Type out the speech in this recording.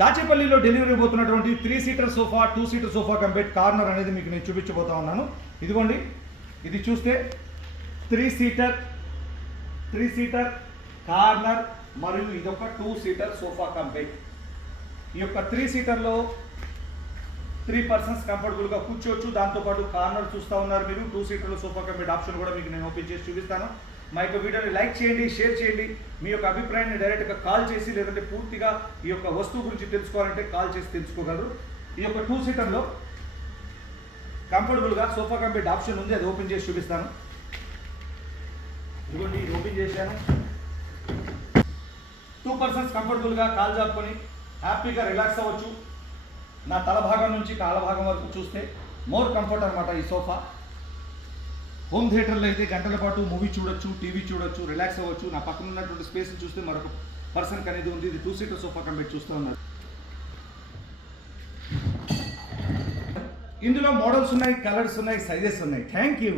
దాచేపల్లిలో delivery పోతున్నటువంటి three seater sofa two seater sofa cum bed corner అనేది మీకు నేను చూపించబోతా ఉన్నాను. ఇదిగోండి ఇది చూస్తే three seater three seater corner మరియు ఇదొక టూ సీటర్ సోఫా కంపెట్ ఈ యొక్క త్రీ సీటర్లో త్రీ పర్సన్స్ కంఫర్టబుల్గా కూర్చోవచ్చు. దాంతోపాటు కార్నర్ చూస్తూ ఉన్నారు మీరు. టూ సీటర్లో సోఫా కంపెట్ ఆప్షన్ కూడా మీకు నేను ఓపెన్ చేసి చూపిస్తాను. మా యొక్క వీడియోని లైక్ చేయండి షేర్ చేయండి. మీ యొక్క అభిప్రాయాన్ని డైరెక్ట్గా కాల్ చేసి లేదంటే పూర్తిగా ఈ యొక్క వస్తువు గురించి తెలుసుకోవాలంటే కాల్ చేసి తెలుసుకోగలరు. ఈ యొక్క టూ సీటర్లో కంఫర్టబుల్గా సోఫా కంపెట్ ఆప్షన్ ఉంది అది ఓపెన్ చేసి చూపిస్తాను. ఇదిగోండి ఇది ఓపెన్ చేశాను. టూ పర్సన్స్ కంఫర్టబుల్గా కాల్ జాపుకొని హ్యాపీగా రిలాక్స్ అవ్వచ్చు. నా తల భాగం నుంచి కాళ్ళ భాగం వరకు చూస్తే మోర్ కంఫర్ట్ అనమాట ఈ సోఫా. హోమ్ థియేటర్లో అయితే గంటల పాటు మూవీ చూడొచ్చు టీవీ చూడొచ్చు రిలాక్స్ అవ్వచ్చు. నా పక్కన ఉన్నటువంటి స్పేస్ చూస్తే మరొక పర్సన్ అనేది ఉంది. ఇది టూ సీటర్ సోఫా కంపెనీ చూస్తూ ఉన్నారు. ఇందులో మోడల్స్ ఉన్నాయి కలర్స్ ఉన్నాయి సైజెస్ ఉన్నాయి. Thank you